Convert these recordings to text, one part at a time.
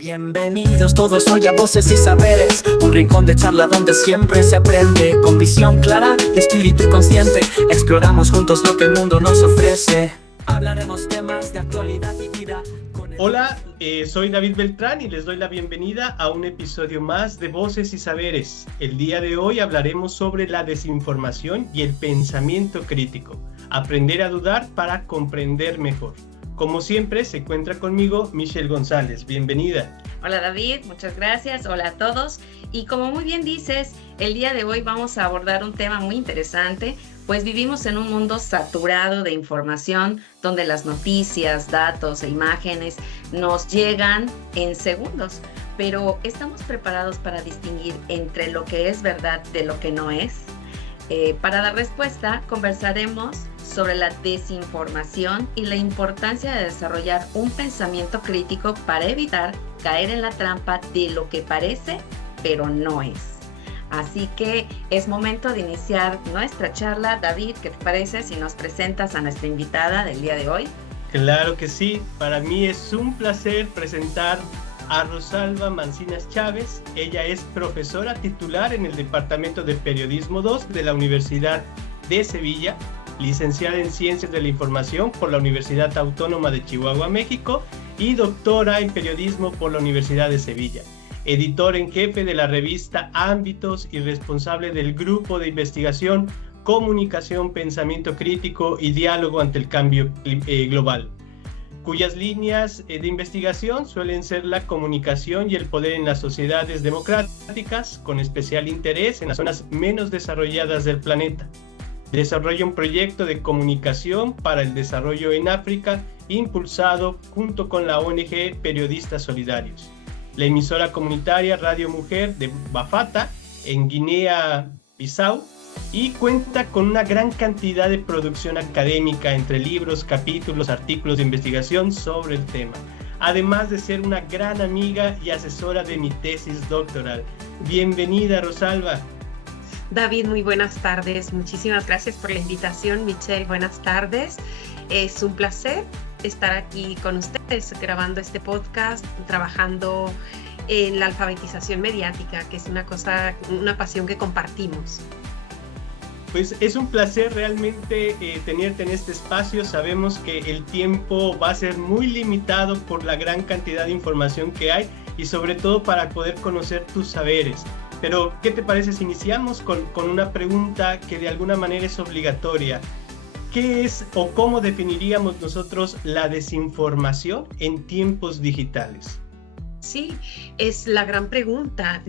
Bienvenidos todos hoy a Voces y Saberes, un rincón de charla donde siempre se aprende. Con visión clara, espíritu consciente, exploramos juntos lo que el mundo nos ofrece. Hablaremos temas de actualidad y vida. Hola, soy David Beltrán y les doy la bienvenida a un episodio más de Voces y Saberes. El día de hoy hablaremos sobre la desinformación y el pensamiento crítico. Aprender a dudar para comprender mejor. Como siempre, se encuentra conmigo Michelle González. Bienvenida. Hola David, muchas gracias. Hola a todos. Y como muy bien dices, el día de hoy vamos a abordar un tema muy interesante, pues vivimos en un mundo saturado de información donde las noticias, datos e imágenes nos llegan en segundos. Pero ¿estamos preparados para distinguir entre lo que es verdad de lo que no es? Para la respuesta, conversaremos sobre la desinformación y la importancia de desarrollar un pensamiento crítico para evitar caer en la trampa de lo que parece, pero no es. Así que es momento de iniciar nuestra charla. David, ¿qué te parece si nos presentas a nuestra invitada del día de hoy? Claro que sí, para mí es un placer presentar a Rosalba Mancinas Chávez. Ella es profesora titular en el Departamento de Periodismo 2 de la Universidad de Sevilla, licenciada en Ciencias de la Información por la Universidad Autónoma de Chihuahua, México, y doctora en Periodismo por la Universidad de Sevilla. Editor en jefe de la revista Ámbitos y responsable del Grupo de Investigación, Comunicación, Pensamiento Crítico y Diálogo ante el Cambio Global, cuyas líneas de investigación suelen ser la comunicación y el poder en las sociedades democráticas, con especial interés en las zonas menos desarrolladas del planeta. Desarrolla un proyecto de comunicación para el desarrollo en África, impulsado junto con la ONG Periodistas Solidarios. La emisora comunitaria Radio Mujer de Bafata, en Guinea-Bissau, y cuenta con una gran cantidad de producción académica entre libros, capítulos, artículos de investigación sobre el tema, además de ser una gran amiga y asesora de mi tesis doctoral. Bienvenida, Rosalba. David, muy buenas tardes. Muchísimas gracias por la invitación. Michelle, buenas tardes. Es un placer estar aquí con ustedes grabando este podcast, trabajando en la alfabetización mediática, que es una pasión que compartimos. Pues es un placer realmente tenerte en este espacio. Sabemos que el tiempo va a ser muy limitado por la gran cantidad de información que hay y sobre todo para poder conocer tus saberes. Pero, ¿qué te parece si iniciamos con una pregunta que de alguna manera es obligatoria? ¿Qué es o cómo definiríamos nosotros la desinformación en tiempos digitales? Sí, es la gran pregunta.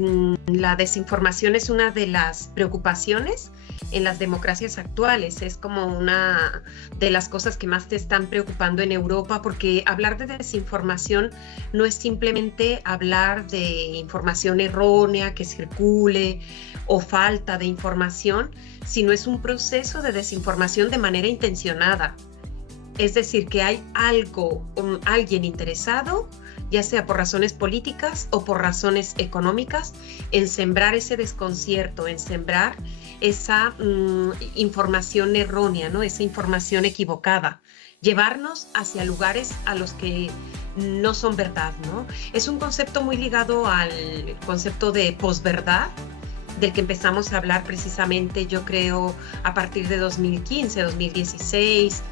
La desinformación es una de las preocupaciones en las democracias actuales. Es como una de las cosas que más te están preocupando en Europa, porque hablar de desinformación no es simplemente hablar de información errónea que circule o falta de información, sino es un proceso de desinformación de manera intencionada. Es decir, que hay alguien interesado, ya sea por razones políticas o por razones económicas, en sembrar ese desconcierto, en sembrar esa información errónea, ¿no? Esa información equivocada, llevarnos hacia lugares a los que no son verdad, ¿no? Es un concepto muy ligado al concepto de posverdad, del que empezamos a hablar precisamente, yo creo, a partir de 2015, 2016,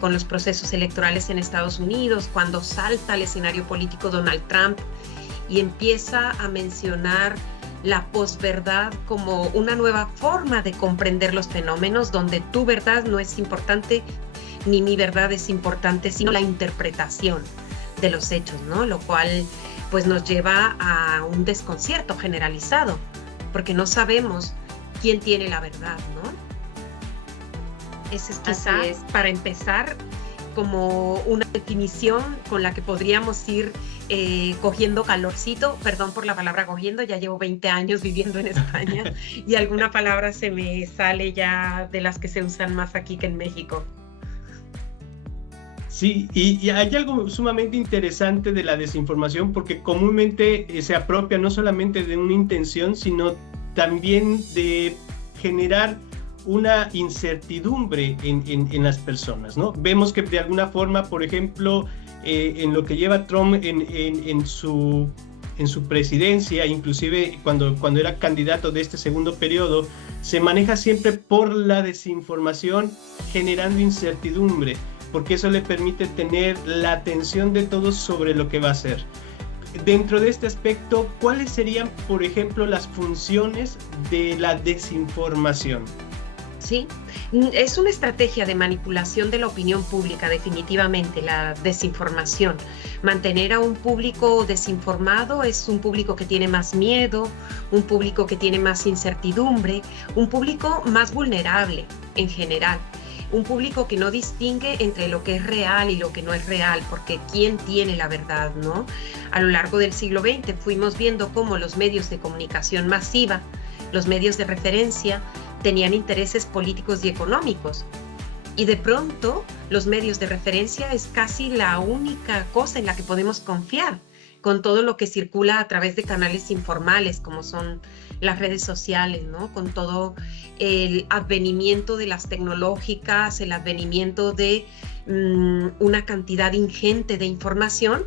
con los procesos electorales en Estados Unidos, cuando salta al escenario político Donald Trump y empieza a mencionar la posverdad como una nueva forma de comprender los fenómenos, donde tu verdad no es importante ni mi verdad es importante, sino la interpretación de los hechos, ¿no? Lo cual pues nos lleva a un desconcierto generalizado, porque no sabemos quién tiene la verdad, ¿no? Esa es quizá, para empezar, como una definición con la que podríamos ir cogiendo calorcito. Perdón por la palabra cogiendo, ya llevo 20 años viviendo en España y alguna palabra se me sale ya de las que se usan más aquí que en México. Sí, y hay algo sumamente interesante de la desinformación, porque comúnmente se apropia no solamente de una intención, sino también de generar una incertidumbre en las personas, ¿no? Vemos que de alguna forma, por ejemplo, en lo que lleva Trump en su presidencia, inclusive cuando era candidato de este segundo periodo, se maneja siempre por la desinformación, generando incertidumbre, porque eso le permite tener la atención de todos sobre lo que va a hacer. Dentro de este aspecto, ¿cuáles serían, por ejemplo, las funciones de la desinformación? Sí, es una estrategia de manipulación de la opinión pública, definitivamente, la desinformación. Mantener a un público desinformado es un público que tiene más miedo, un público que tiene más incertidumbre, un público más vulnerable en general. Un público que no distingue entre lo que es real y lo que no es real, porque ¿quién tiene la verdad, no? A lo largo del siglo XX fuimos viendo cómo los medios de comunicación masiva, los medios de referencia, tenían intereses políticos y económicos. Y de pronto, los medios de referencia es casi la única cosa en la que podemos confiar, con todo lo que circula a través de canales informales, como son las redes sociales, ¿no? Con todo el advenimiento de las tecnológicas, el advenimiento de una cantidad ingente de información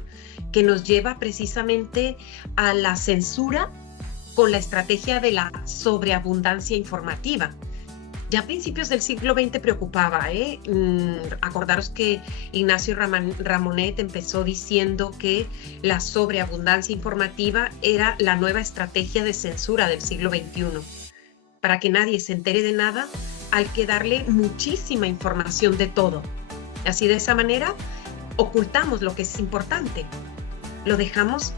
que nos lleva precisamente a la censura con la estrategia de la sobreabundancia informativa. Ya a principios del siglo XX preocupaba, acordaros que Ignacio Ramonet empezó diciendo que la sobreabundancia informativa era la nueva estrategia de censura del siglo XXI. Para que nadie se entere de nada, hay que darle muchísima información de todo. Así, de esa manera, ocultamos lo que es importante. Lo dejamos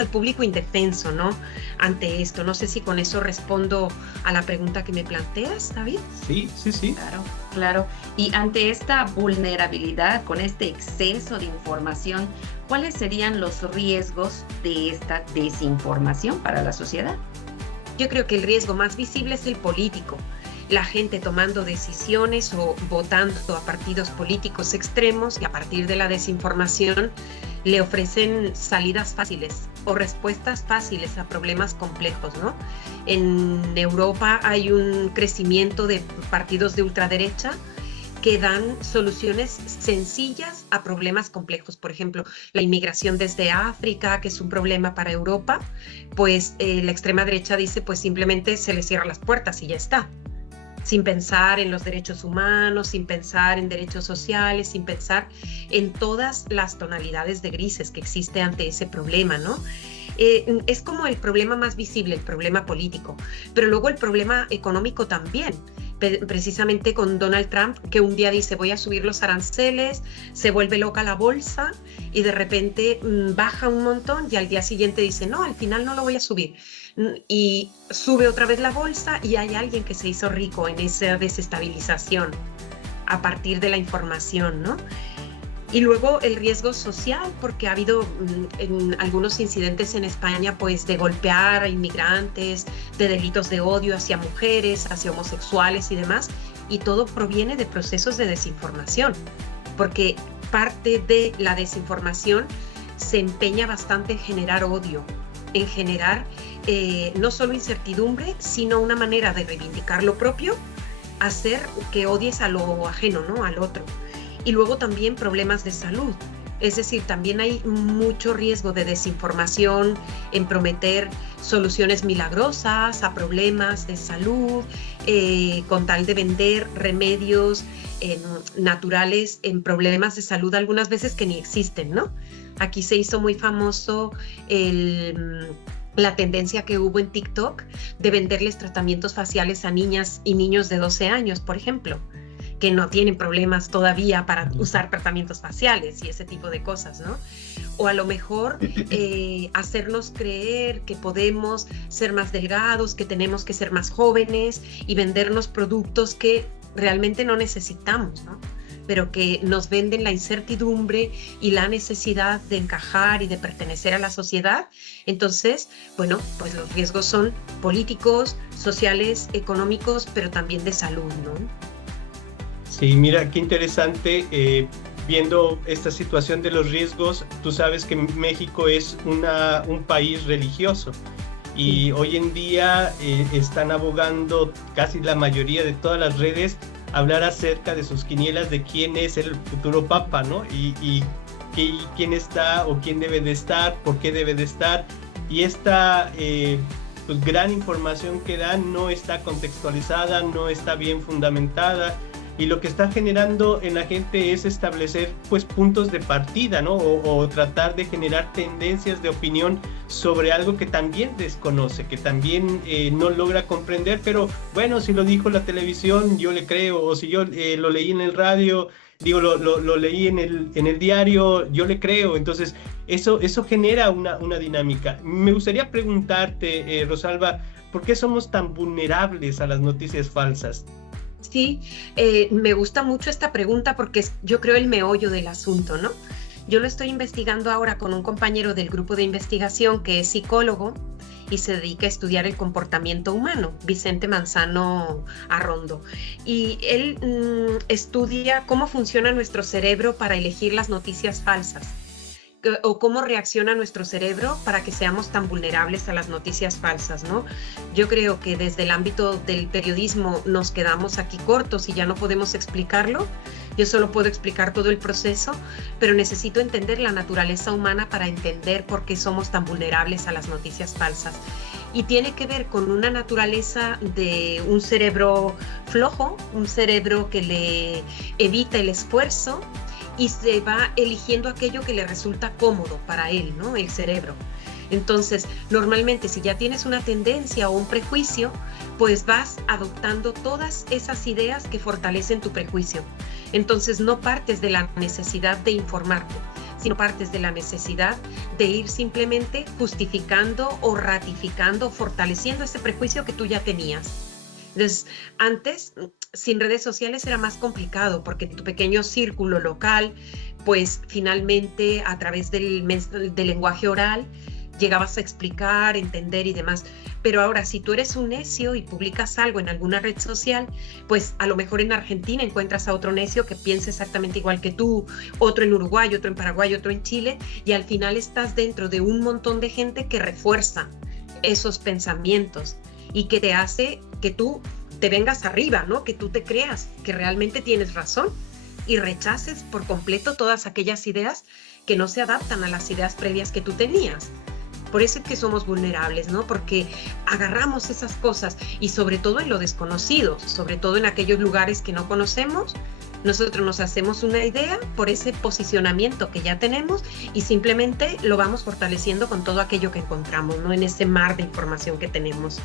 al público indefenso, ¿no? Ante esto. No sé si con eso respondo a la pregunta que me planteas, David. Sí. Claro. Y ante esta vulnerabilidad, con este exceso de información, ¿cuáles serían los riesgos de esta desinformación para la sociedad? Yo creo que el riesgo más visible es el político. La gente tomando decisiones o votando a partidos políticos extremos, y a partir de la desinformación le ofrecen salidas fáciles o respuestas fáciles a problemas complejos, ¿no? En Europa hay un crecimiento de partidos de ultraderecha que dan soluciones sencillas a problemas complejos. Por ejemplo, la inmigración desde África, que es un problema para Europa, pues la extrema derecha dice, pues simplemente se le cierran las puertas y ya está. Sin pensar en los derechos humanos, sin pensar en derechos sociales, sin pensar en todas las tonalidades de grises que existe ante ese problema, ¿no? Es como el problema más visible, el problema político, pero luego el problema económico también. Precisamente con Donald Trump, que un día dice voy a subir los aranceles, se vuelve loca la bolsa y de repente baja un montón y al día siguiente dice no, al final no lo voy a subir. Y sube otra vez la bolsa y hay alguien que se hizo rico en esa desestabilización a partir de la información, ¿no? Y luego el riesgo social, porque ha habido algunos incidentes en España, pues de golpear a inmigrantes, de delitos de odio hacia mujeres, hacia homosexuales y demás, y todo proviene de procesos de desinformación, porque parte de la desinformación se empeña bastante en generar odio, en generar no solo incertidumbre, sino una manera de reivindicar lo propio, hacer que odies a lo ajeno, ¿no? Al otro. Y luego también problemas de salud. Es decir, también hay mucho riesgo de desinformación en prometer soluciones milagrosas a problemas de salud, con tal de vender remedios naturales en problemas de salud, algunas veces que ni existen, ¿no? Aquí se hizo muy famoso la tendencia que hubo en TikTok de venderles tratamientos faciales a niñas y niños de 12 años, por ejemplo, que no tienen problemas todavía para usar tratamientos faciales y ese tipo de cosas, ¿no? O a lo mejor hacernos creer que podemos ser más delgados, que tenemos que ser más jóvenes y vendernos productos que realmente no necesitamos, ¿no? Pero que nos venden la incertidumbre y la necesidad de encajar y de pertenecer a la sociedad. Entonces, bueno, pues los riesgos son políticos, sociales, económicos, pero también de salud, ¿no? Sí, mira, qué interesante. Viendo esta situación de los riesgos, tú sabes que México es un país religioso y hoy en día están abogando casi la mayoría de todas las redes hablar acerca de sus quinielas de quién es el futuro papa, ¿no? Y quién está o quién debe de estar, por qué debe de estar. Y esta pues, gran información que dan no está contextualizada, no está bien fundamentada. Y lo que está generando en la gente es establecer pues puntos de partida, ¿no? O tratar de generar tendencias de opinión sobre algo que también desconoce, que también no logra comprender, pero bueno, si lo dijo la televisión, yo le creo, o si yo lo leí en el radio, digo, lo leí en el diario, yo le creo. Entonces, eso genera una dinámica. Me gustaría preguntarte, Rosalba, ¿por qué somos tan vulnerables a las noticias falsas? Sí, me gusta mucho esta pregunta porque es, yo creo, el meollo del asunto, ¿no? Yo lo estoy investigando ahora con un compañero del grupo de investigación que es psicólogo y se dedica a estudiar el comportamiento humano, Vicente Manzano Arrondo. Y él estudia cómo funciona nuestro cerebro para elegir las noticias falsas, o cómo reacciona nuestro cerebro para que seamos tan vulnerables a las noticias falsas, ¿no? Yo creo que desde el ámbito del periodismo nos quedamos aquí cortos y ya no podemos explicarlo. Yo solo puedo explicar todo el proceso, pero necesito entender la naturaleza humana para entender por qué somos tan vulnerables a las noticias falsas. Y tiene que ver con una naturaleza de un cerebro flojo, un cerebro que le evita el esfuerzo, y se va eligiendo aquello que le resulta cómodo para él, ¿no? El cerebro. Entonces, normalmente si ya tienes una tendencia o un prejuicio, pues vas adoptando todas esas ideas que fortalecen tu prejuicio. Entonces, no partes de la necesidad de informarte, sino partes de la necesidad de ir simplemente justificando o ratificando, fortaleciendo ese prejuicio que tú ya tenías. Entonces, antes, sin redes sociales era más complicado porque tu pequeño círculo local, pues finalmente a través del lenguaje oral llegabas a explicar, entender y demás. Pero ahora, si tú eres un necio y publicas algo en alguna red social, pues a lo mejor en Argentina encuentras a otro necio que piensa exactamente igual que tú, otro en Uruguay, otro en Paraguay, otro en Chile, y al final estás dentro de un montón de gente que refuerza esos pensamientos y que te hace que tú te vengas arriba, ¿no? Que tú te creas que realmente tienes razón y rechaces por completo todas aquellas ideas que no se adaptan a las ideas previas que tú tenías. Por eso es que somos vulnerables, ¿no? Porque agarramos esas cosas y sobre todo en lo desconocido, sobre todo en aquellos lugares que no conocemos, nosotros nos hacemos una idea por ese posicionamiento que ya tenemos y simplemente lo vamos fortaleciendo con todo aquello que encontramos, ¿no? En ese mar de información que tenemos.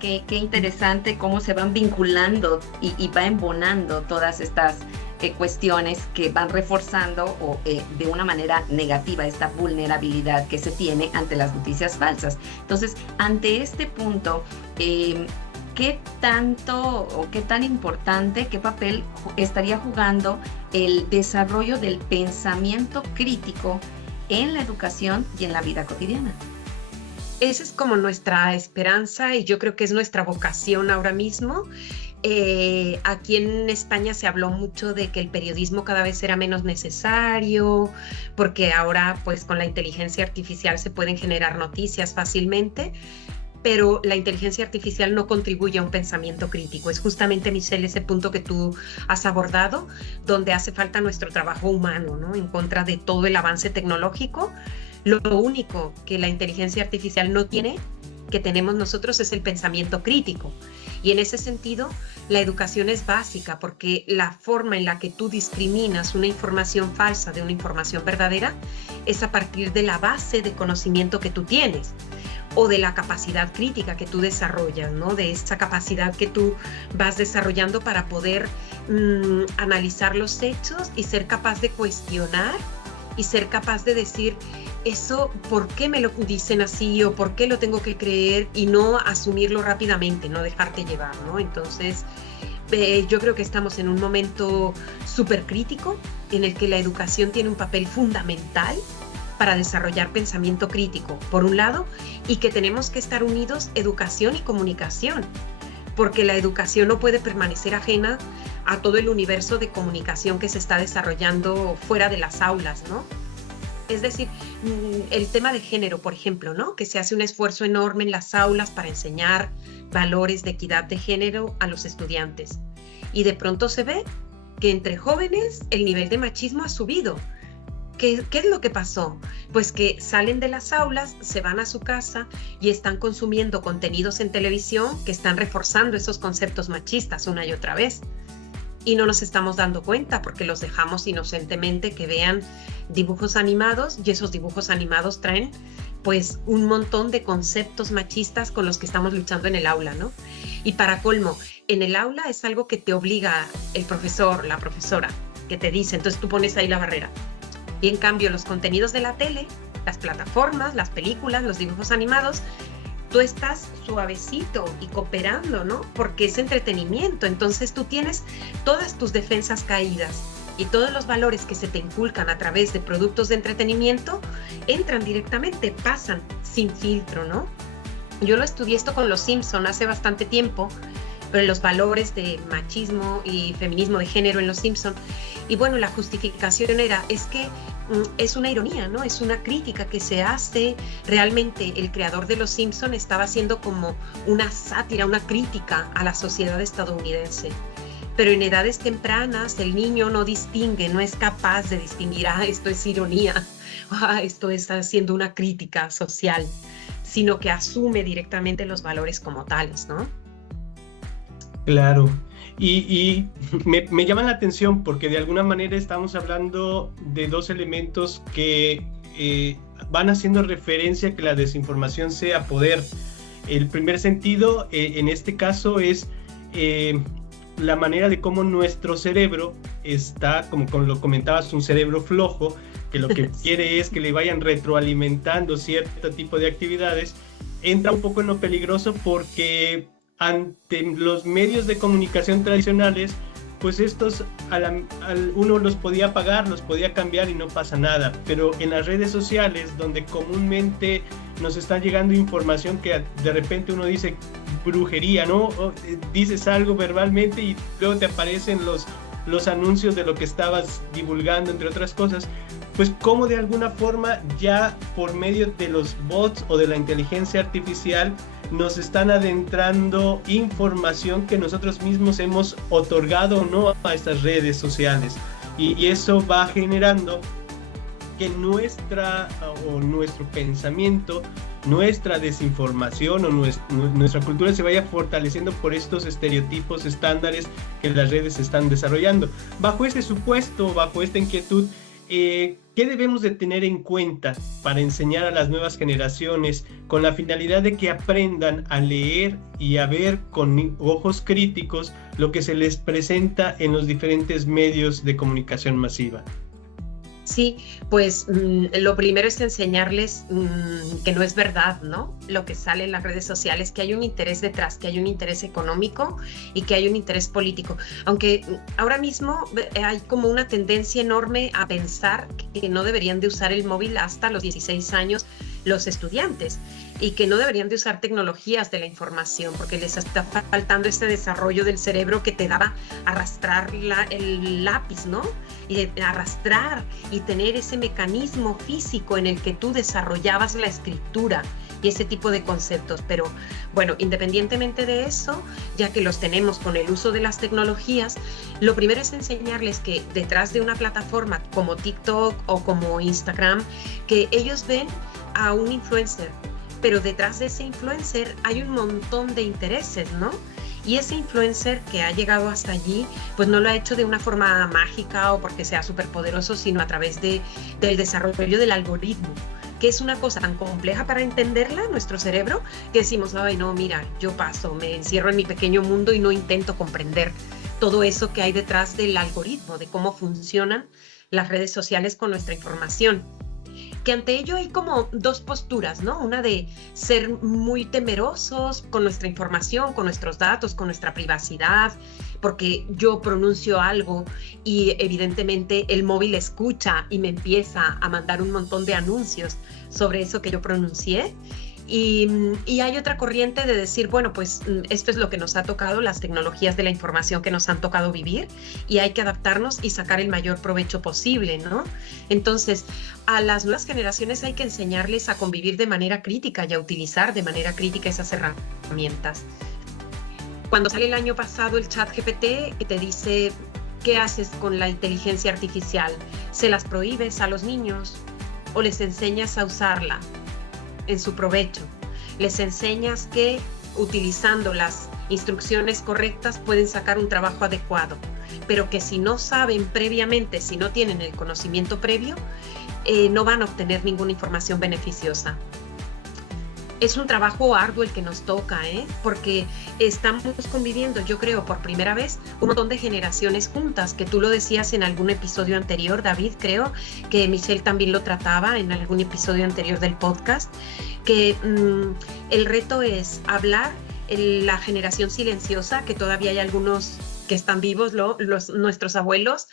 Qué interesante cómo se van vinculando y va embonando todas estas cuestiones que van reforzando de una manera negativa esta vulnerabilidad que se tiene ante las noticias falsas. Entonces, ante este punto, ¿qué tanto o qué tan importante, qué papel estaría jugando el desarrollo del pensamiento crítico en la educación y en la vida cotidiana? Esa es como nuestra esperanza y yo creo que es nuestra vocación ahora mismo. Aquí en España se habló mucho de que el periodismo cada vez era menos necesario, porque ahora pues con la inteligencia artificial se pueden generar noticias fácilmente, pero la inteligencia artificial no contribuye a un pensamiento crítico. Es justamente, Michelle, ese punto que tú has abordado, donde hace falta nuestro trabajo humano, ¿no? En contra de todo el avance tecnológico. Lo único que la inteligencia artificial no tiene, que tenemos nosotros, es el pensamiento crítico. Y en ese sentido, la educación es básica porque la forma en la que tú discriminas una información falsa de una información verdadera es a partir de la base de conocimiento que tú tienes o de la capacidad crítica que tú desarrollas, ¿no? De esa capacidad que tú vas desarrollando para poder analizar los hechos y ser capaz de cuestionar y ser capaz de decir, eso, ¿por qué me lo dicen así o por qué lo tengo que creer? Y no asumirlo rápidamente, no dejarte llevar, ¿no? Entonces, yo creo que estamos en un momento súper crítico en el que la educación tiene un papel fundamental para desarrollar pensamiento crítico, por un lado, y que tenemos que estar unidos educación y comunicación, porque la educación no puede permanecer ajena a todo el universo de comunicación que se está desarrollando fuera de las aulas, ¿no? Es decir, el tema de género, por ejemplo, ¿no? Que se hace un esfuerzo enorme en las aulas para enseñar valores de equidad de género a los estudiantes. Y de pronto se ve que entre jóvenes el nivel de machismo ha subido. ¿Qué es lo que pasó? Pues que salen de las aulas, se van a su casa y están consumiendo contenidos en televisión que están reforzando esos conceptos machistas una y otra vez. Y no nos estamos dando cuenta porque los dejamos inocentemente que vean dibujos animados, y esos dibujos animados traen pues un montón de conceptos machistas con los que estamos luchando en el aula, ¿no? Y para colmo, en el aula es algo que te obliga el profesor, la profesora, que te dice, entonces tú pones ahí la barrera. Y en cambio los contenidos de la tele, las plataformas, las películas, los dibujos animados, tú estás suavecito y cooperando, ¿no? Porque es entretenimiento, entonces tú tienes todas tus defensas caídas y todos los valores que se te inculcan a través de productos de entretenimiento entran directamente, pasan sin filtro, ¿no? Yo lo estudié esto con Los Simpson hace bastante tiempo, pero los valores de machismo y feminismo de género en Los Simpson. Y bueno, la justificación es que es una ironía, ¿no? Es una crítica que se hace. Realmente el creador de Los Simpson estaba haciendo como una sátira, una crítica a la sociedad estadounidense. Pero en edades tempranas el niño no distingue, no es capaz de distinguir, esto es ironía, esto está haciendo una crítica social, sino que asume directamente los valores como tales, ¿no? Claro, y me llama la atención porque de alguna manera estamos hablando de dos elementos que van haciendo referencia a que la desinformación sea poder. El primer sentido, en este caso, es la manera de cómo nuestro cerebro está, como lo comentabas, un cerebro flojo, que lo que quiere es que le vayan retroalimentando cierto tipo de actividades. Entra un poco en lo peligroso porque ante los medios de comunicación tradicionales, pues estos uno los podía apagar, los podía cambiar y no pasa nada, pero en las redes sociales, donde comúnmente nos está llegando información que de repente uno dice brujería, ¿no? Dices algo verbalmente y luego te aparecen los anuncios de lo que estabas divulgando, entre otras cosas, pues como de alguna forma ya por medio de los bots o de la inteligencia artificial nos están adentrando información que nosotros mismos hemos otorgado, ¿no?, a estas redes sociales, y eso va generando que nuestro pensamiento, nuestra desinformación o nuestra cultura se vaya fortaleciendo por estos estereotipos, estándares que las redes están desarrollando. Bajo ese supuesto, bajo esta inquietud, ¿qué debemos de tener en cuenta para enseñar a las nuevas generaciones con la finalidad de que aprendan a leer y a ver con ojos críticos lo que se les presenta en los diferentes medios de comunicación masiva? Sí, pues lo primero es enseñarles que no es verdad, ¿no? Lo que sale en las redes sociales, que hay un interés detrás, que hay un interés económico y que hay un interés político. Aunque ahora mismo hay como una tendencia enorme a pensar que no deberían de usar el móvil hasta los 16 años los estudiantes y que no deberían de usar tecnologías de la información porque les está faltando este desarrollo del cerebro que te daba arrastrar el lápiz, ¿no? Y arrastrar y tener ese mecanismo físico en el que tú desarrollabas la escritura y ese tipo de conceptos. Pero bueno, independientemente de eso, ya que los tenemos con el uso de las tecnologías, lo primero es enseñarles que detrás de una plataforma como TikTok o como Instagram, que ellos ven a un influencer, pero detrás de ese influencer hay un montón de intereses, ¿no? Y ese influencer que ha llegado hasta allí, pues no lo ha hecho de una forma mágica o porque sea súper poderoso, sino a través del desarrollo del algoritmo, que es una cosa tan compleja para entenderla, nuestro cerebro, que decimos, ay no, mira, yo paso, me encierro en mi pequeño mundo y no intento comprender todo eso que hay detrás del algoritmo, de cómo funcionan las redes sociales con nuestra información. Que ante ello hay como dos posturas, ¿no? Una de ser muy temerosos con nuestra información, con nuestros datos, con nuestra privacidad, porque yo pronuncio algo y evidentemente el móvil escucha y me empieza a mandar un montón de anuncios sobre eso que yo pronuncié. Y hay otra corriente de decir, bueno, pues esto es lo que nos ha tocado, las tecnologías de la información que nos han tocado vivir, y hay que adaptarnos y sacar el mayor provecho posible, ¿no? Entonces, a las nuevas generaciones hay que enseñarles a convivir de manera crítica y a utilizar de manera crítica esas herramientas. Cuando sale el año pasado el ChatGPT, que te dice, ¿qué haces con la inteligencia artificial? ¿Se las prohíbes a los niños o les enseñas a usarla en su provecho? Les enseñas que utilizando las instrucciones correctas pueden sacar un trabajo adecuado, pero que si no saben previamente, si no tienen el conocimiento previo, no van a obtener ninguna información beneficiosa. Es un trabajo arduo el que nos toca, porque estamos conviviendo, yo creo, por primera vez, un montón de generaciones juntas, que tú lo decías en algún episodio anterior, David, creo que Michelle también lo trataba en algún episodio anterior del podcast, que el reto es hablar la generación silenciosa, que todavía hay algunos que están vivos, nuestros abuelos,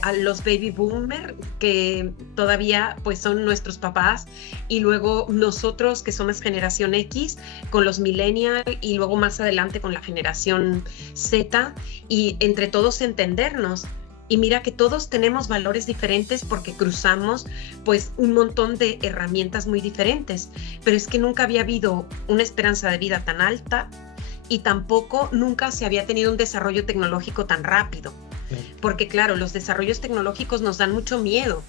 a los baby boomer, que todavía pues son nuestros papás, y luego nosotros que somos generación X con los millennials, y luego más adelante con la generación Z, y entre todos entendernos. Y mira que todos tenemos valores diferentes porque cruzamos pues un montón de herramientas muy diferentes, pero es que nunca había habido una esperanza de vida tan alta, y tampoco nunca se había tenido un desarrollo tecnológico tan rápido. Porque claro, los desarrollos tecnológicos nos dan mucho miedo.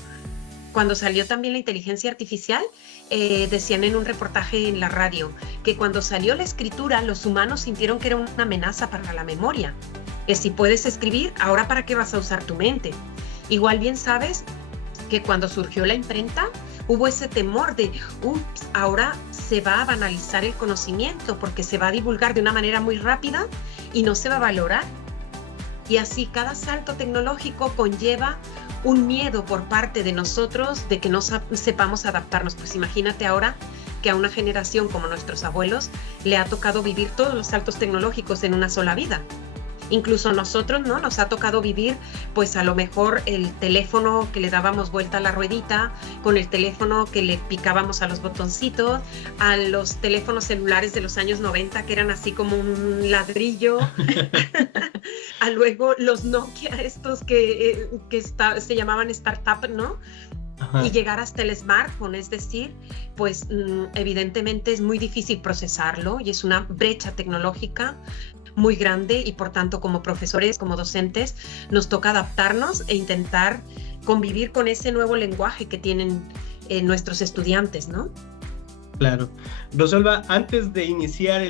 Cuando salió también la inteligencia artificial, decían en un reportaje en la radio que cuando salió la escritura, los humanos sintieron que era una amenaza para la memoria. Que si puedes escribir, ¿ahora para qué vas a usar tu mente? Igual bien sabes que cuando surgió la imprenta, hubo ese temor de, ahora se va a banalizar el conocimiento porque se va a divulgar de una manera muy rápida y no se va a valorar. Y así cada salto tecnológico conlleva un miedo por parte de nosotros de que no sepamos adaptarnos. Pues imagínate ahora que a una generación como nuestros abuelos le ha tocado vivir todos los saltos tecnológicos en una sola vida. Incluso a nosotros, ¿no? Nos ha tocado vivir, pues a lo mejor el teléfono que le dábamos vuelta a la ruedita, con el teléfono que le picábamos a los botoncitos, a los teléfonos celulares de los años 90 que eran así como un ladrillo, a luego los Nokia estos que se llamaban startup, ¿no? Ajá. Y llegar hasta el smartphone, es decir, pues evidentemente es muy difícil procesarlo y es una brecha tecnológica muy grande, y por tanto como profesores, como docentes, nos toca adaptarnos e intentar convivir con ese nuevo lenguaje que tienen nuestros estudiantes, ¿no? Claro. Rosalba, antes de iniciar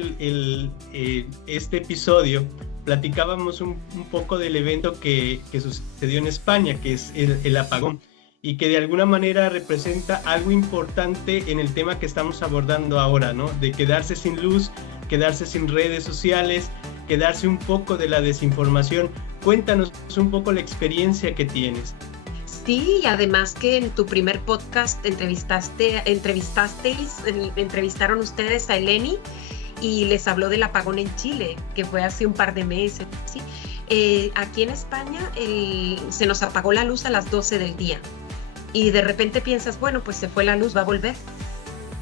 este episodio, platicábamos un poco del evento que sucedió en España, que es el apagón, y que de alguna manera representa algo importante en el tema que estamos abordando ahora, ¿no? De quedarse sin luz, quedarse sin redes sociales, quedarse un poco de la desinformación. Cuéntanos un poco la experiencia que tienes. Sí, y además que en tu primer podcast entrevistaron ustedes a Eleni y les habló del apagón en Chile, que fue hace un par de meses, ¿sí? Aquí en España se nos apagó la luz a las 12 del día y de repente piensas, bueno, pues se fue la luz, va a volver.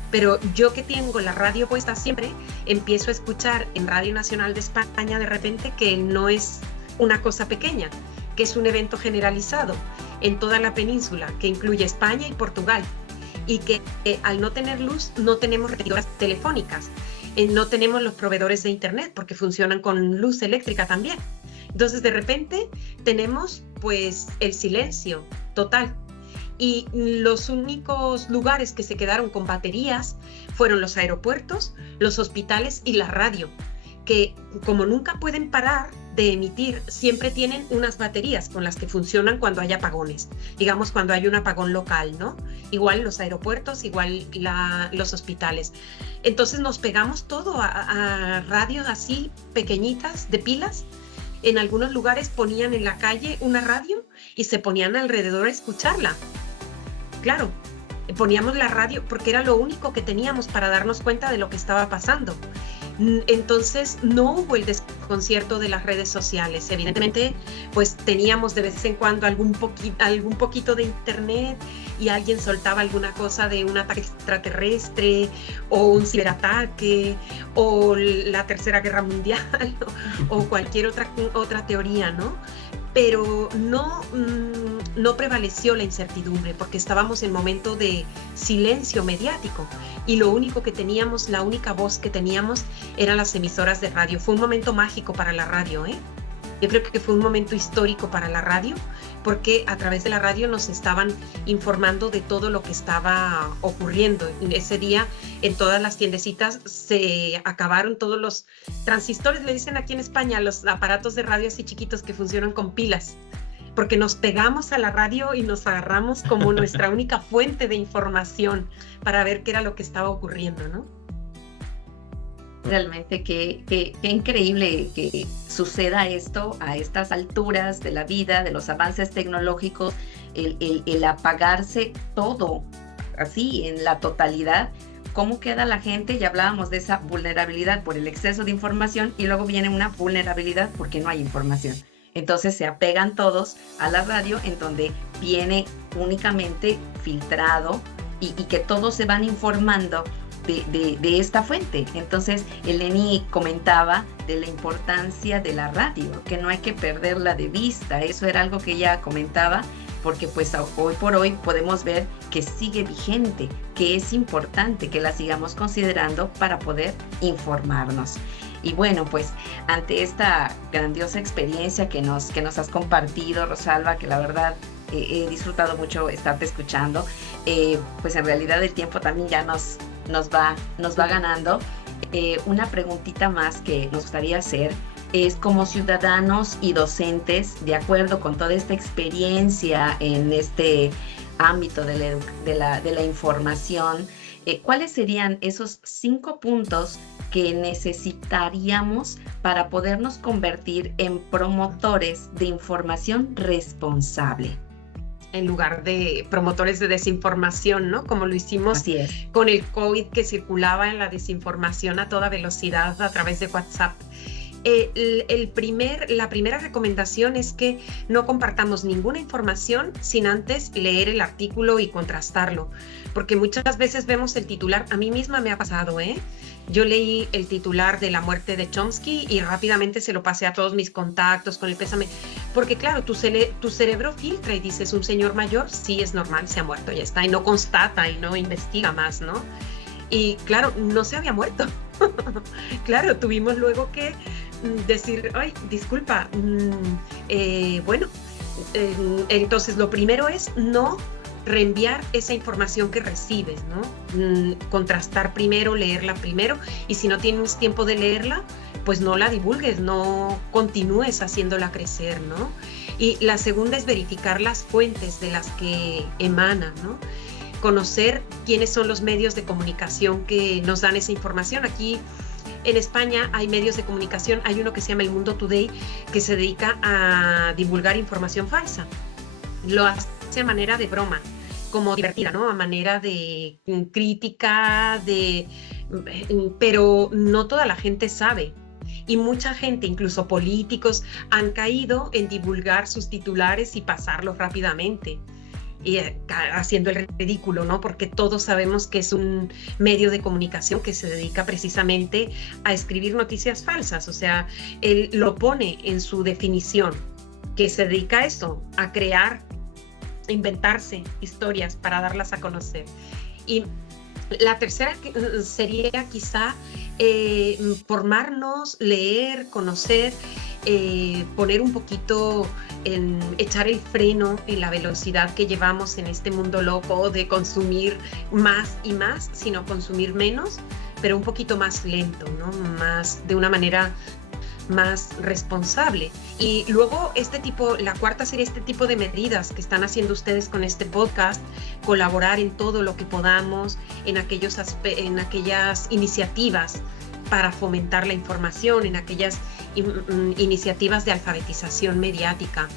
Pero yo que tengo la radio puesta siempre, empiezo a escuchar en Radio Nacional de España de repente que no es una cosa pequeña, que es un evento generalizado en toda la península, que incluye España y Portugal, y que al no tener luz no tenemos repetidoras telefónicas, no tenemos los proveedores de internet porque funcionan con luz eléctrica también. Entonces de repente tenemos pues el silencio total. Y los únicos lugares que se quedaron con baterías fueron los aeropuertos, los hospitales y la radio, que como nunca pueden parar de emitir, siempre tienen unas baterías con las que funcionan cuando hay apagones, digamos cuando hay un apagón local, ¿no? Igual los aeropuertos, igual los hospitales. Entonces nos pegamos todo a radios así pequeñitas de pilas. En algunos lugares ponían en la calle una radio y se ponían alrededor a escucharla. Claro, poníamos la radio porque era lo único que teníamos para darnos cuenta de lo que estaba pasando. Entonces no hubo el desconcierto de las redes sociales. Evidentemente, pues teníamos de vez en cuando algún poquito de internet y alguien soltaba alguna cosa de un ataque extraterrestre o un ciberataque o la Tercera Guerra Mundial o cualquier otra teoría, ¿no? Pero no prevaleció la incertidumbre porque estábamos en momento de silencio mediático y lo único que teníamos, la única voz que teníamos eran las emisoras de radio. Fue un momento mágico para la radio, ¿eh? Yo creo que fue un momento histórico para la radio porque a través de la radio nos estaban informando de todo lo que estaba ocurriendo. Ese día en todas las tiendecitas se acabaron todos los transistores, le dicen aquí en España, los aparatos de radio así chiquitos que funcionan con pilas, porque nos pegamos a la radio y nos agarramos como nuestra única fuente de información para ver qué era lo que estaba ocurriendo, ¿no? Realmente qué increíble que suceda esto a estas alturas de la vida, de los avances tecnológicos, el apagarse todo así en la totalidad. ¿Cómo queda la gente? Ya hablábamos de esa vulnerabilidad por el exceso de información y luego viene una vulnerabilidad porque no hay información. Entonces se apegan todos a la radio en donde viene únicamente filtrado y que todos se van informando de esta fuente. Entonces Eleni comentaba de la importancia de la radio, que no hay que perderla de vista. Eso era algo que ella comentaba porque pues hoy por hoy podemos ver que sigue vigente, que es importante que la sigamos considerando para poder informarnos. Y bueno, pues ante esta grandiosa experiencia que nos has compartido, Rosalba, que la verdad he disfrutado mucho estarte escuchando, pues en realidad el tiempo también ya nos va ganando. Una preguntita más que nos gustaría hacer es, como ciudadanos y docentes, de acuerdo con toda esta experiencia en este ámbito de la información, ¿cuáles serían esos 5 puntos que necesitaríamos para podernos convertir en promotores de información responsable? En lugar de promotores de desinformación, ¿no? Como lo hicimos con el COVID, que circulaba en la desinformación a toda velocidad a través de WhatsApp. La primera recomendación es que no compartamos ninguna información sin antes leer el artículo y contrastarlo, porque muchas veces vemos el titular. A mí misma me ha pasado, yo leí el titular de la muerte de Chomsky y rápidamente se lo pasé a todos mis contactos con el pésame, porque claro, tu cerebro filtra y dices, un señor mayor, sí, es normal, se ha muerto, ya está, y no constata y no investiga más, ¿no? Y claro, no se había muerto. Claro, tuvimos luego que decir, ay, disculpa, entonces lo primero es no reenviar esa información que recibes, ¿no? Contrastar primero, leerla primero, y si no tienes tiempo de leerla, pues no la divulgues, no continúes haciéndola crecer, ¿no? Y la segunda es verificar las fuentes de las que emanan, ¿no? Conocer quiénes son los medios de comunicación que nos dan esa información. Aquí en España hay medios de comunicación, hay uno que se llama El Mundo Today, que se dedica a divulgar información falsa. Lo hace a manera de broma, como divertida, ¿no? A manera de crítica, pero no toda la gente sabe. Y mucha gente, incluso políticos, han caído en divulgar sus titulares y pasarlos rápidamente, y haciendo el ridículo, ¿no? Porque todos sabemos que es un medio de comunicación que se dedica precisamente a escribir noticias falsas. O sea, él lo pone en su definición, que se dedica a eso, a crear, inventarse historias para darlas a conocer. Y la tercera sería quizá formarnos, leer, conocer, poner un poquito, echar el freno en la velocidad que llevamos en este mundo loco de consumir más y más, sino consumir menos, pero un poquito más lento, ¿no? De una manera más responsable. Y luego la cuarta sería este tipo de medidas que están haciendo ustedes con este podcast, colaborar en todo lo que podamos, en aquellas iniciativas para fomentar la información, en aquellas iniciativas de alfabetización mediática.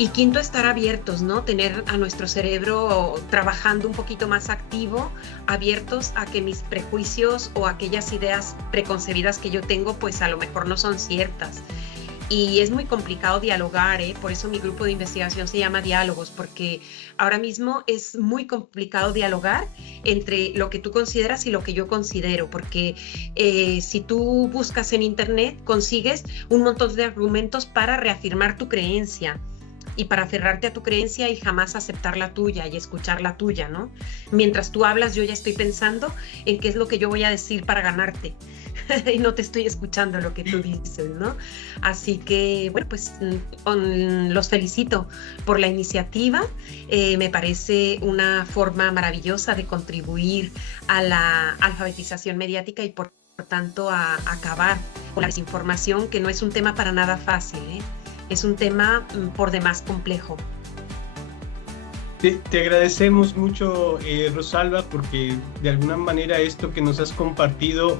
Y quinto, estar abiertos, ¿no? Tener a nuestro cerebro trabajando un poquito más activo, abiertos a que mis prejuicios o aquellas ideas preconcebidas que yo tengo, pues a lo mejor no son ciertas. Y es muy complicado dialogar, ¿eh? Por eso mi grupo de investigación se llama Diálogos, porque ahora mismo es muy complicado dialogar entre lo que tú consideras y lo que yo considero, porque si tú buscas en internet, consigues un montón de argumentos para reafirmar tu creencia y para aferrarte a tu creencia y jamás aceptar la tuya y escuchar la tuya, ¿no? Mientras tú hablas, yo ya estoy pensando en qué es lo que yo voy a decir para ganarte. Y no te estoy escuchando lo que tú dices, ¿no? Así que, bueno, pues los felicito por la iniciativa. Me parece una forma maravillosa de contribuir a la alfabetización mediática y por tanto a acabar con la desinformación, que no es un tema para nada fácil, ¿eh? Es un tema por demás complejo. Te agradecemos mucho, Rosalba, porque de alguna manera esto que nos has compartido,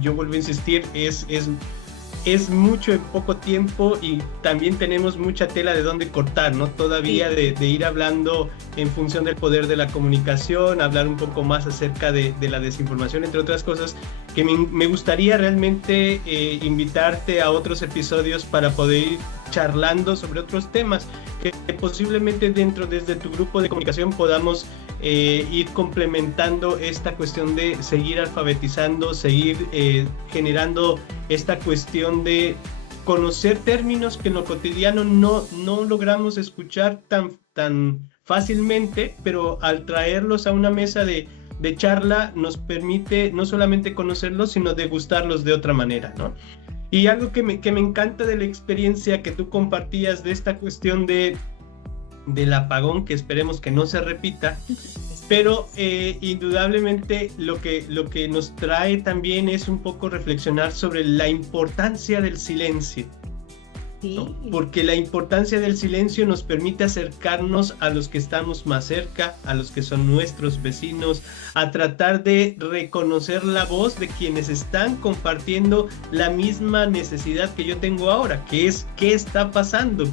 yo vuelvo a insistir, es mucho en poco tiempo y también tenemos mucha tela de dónde cortar, ¿no? Todavía de ir hablando en función del poder de la comunicación, hablar un poco más acerca de la desinformación, entre otras cosas, que me gustaría realmente invitarte a otros episodios para poder ir charlando sobre otros temas que posiblemente desde tu grupo de comunicación podamos ir complementando esta cuestión de seguir alfabetizando, seguir generando esta cuestión de conocer términos que en lo cotidiano no logramos escuchar tan fácilmente, pero al traerlos a una mesa de charla nos permite no solamente conocerlos, sino degustarlos de otra manera, ¿no? Y algo que me encanta de la experiencia que tú compartías de esta cuestión del apagón, que esperemos que no se repita, pero indudablemente lo que nos trae también es un poco reflexionar sobre la importancia del silencio. Sí. ¿No? Porque la importancia del silencio nos permite acercarnos a los que estamos más cerca, a los que son nuestros vecinos, a tratar de reconocer la voz de quienes están compartiendo la misma necesidad que yo tengo ahora, que es qué está pasando,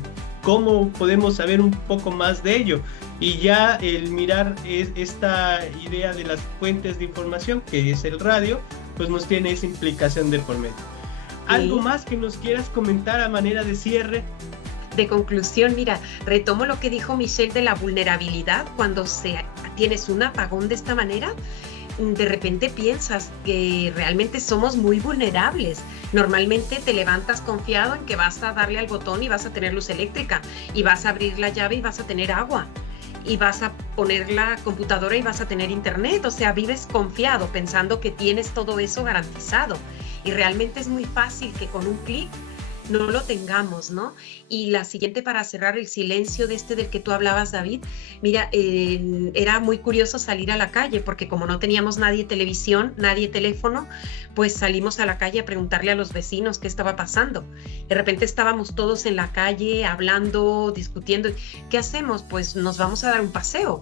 cómo podemos saber un poco más de ello. Y ya el mirar esta idea de las fuentes de información, que es el radio, pues nos tiene esa implicación de por medio. ¿Algo más que nos quieras comentar a manera de cierre? De conclusión, mira, retomo lo que dijo Michelle de la vulnerabilidad. Cuando tienes un apagón de esta manera, de repente piensas que realmente somos muy vulnerables. Normalmente te levantas confiado en que vas a darle al botón y vas a tener luz eléctrica, y vas a abrir la llave y vas a tener agua, y vas a poner la computadora y vas a tener internet. O sea, vives confiado pensando que tienes todo eso garantizado. Y realmente es muy fácil que con un clic no lo tengamos, ¿no? Y la siguiente, para cerrar el silencio del que tú hablabas, David, mira, era muy curioso salir a la calle, porque como no teníamos nadie televisión, nadie teléfono, pues salimos a la calle a preguntarle a los vecinos qué estaba pasando. De repente estábamos todos en la calle hablando, discutiendo. ¿Qué hacemos? Pues nos vamos a dar un paseo.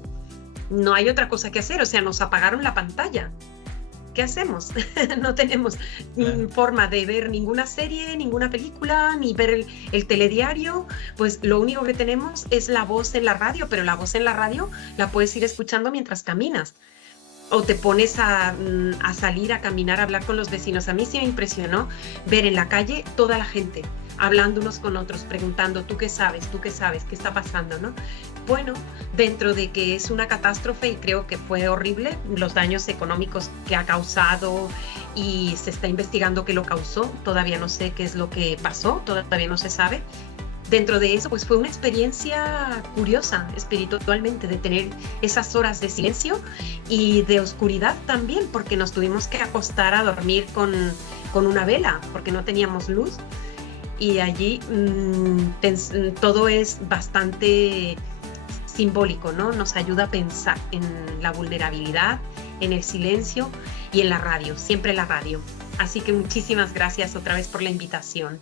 No hay otra cosa que hacer, o sea, nos apagaron la pantalla. ¿Qué hacemos? No tenemos forma de ver ninguna serie, ninguna película, ni ver el telediario. Pues lo único que tenemos es la voz en la radio, pero la voz en la radio la puedes ir escuchando mientras caminas. O te pones a salir a caminar, a hablar con los vecinos. A mí sí me impresionó ver en la calle toda la gente hablando unos con otros, preguntando, ¿tú qué sabes? ¿Tú qué sabes? ¿Qué está pasando? ¿No? Bueno, dentro de que es una catástrofe, y creo que fue horrible, los daños económicos que ha causado, y se está investigando qué lo causó, todavía no sé qué es lo que pasó, todavía no se sabe. Dentro de eso, pues fue una experiencia curiosa espiritualmente, de tener esas horas de silencio y de oscuridad también, porque nos tuvimos que acostar a dormir con una vela, porque no teníamos luz. Y allí todo es bastante simbólico, ¿no? Nos ayuda a pensar en la vulnerabilidad, en el silencio y en la radio, siempre la radio. Así que muchísimas gracias otra vez por la invitación.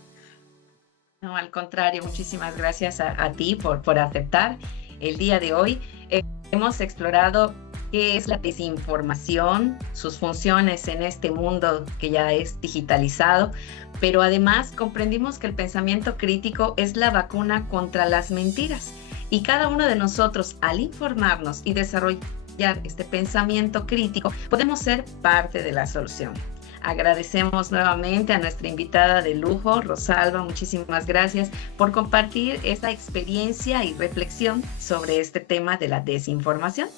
No, al contrario, muchísimas gracias a ti por aceptar el día de hoy. Hemos explorado qué es la desinformación, sus funciones en este mundo que ya es digitalizado, pero además comprendimos que el pensamiento crítico es la vacuna contra las mentiras. Y cada uno de nosotros, al informarnos y desarrollar este pensamiento crítico, podemos ser parte de la solución. Agradecemos nuevamente a nuestra invitada de lujo, Rosalba. Muchísimas gracias por compartir esta experiencia y reflexión sobre este tema de la desinformación.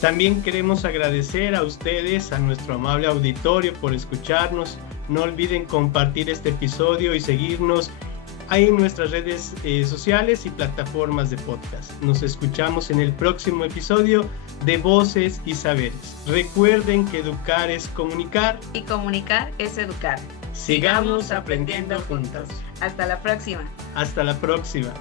También queremos agradecer a ustedes, a nuestro amable auditorio, por escucharnos. No olviden compartir este episodio y seguirnos ahí en nuestras redes sociales y plataformas de podcast. Nos escuchamos en el próximo episodio de Voces y Saberes. Recuerden que educar es comunicar. Y comunicar es educar. Sigamos aprendiendo juntos. Hasta la próxima. Hasta la próxima.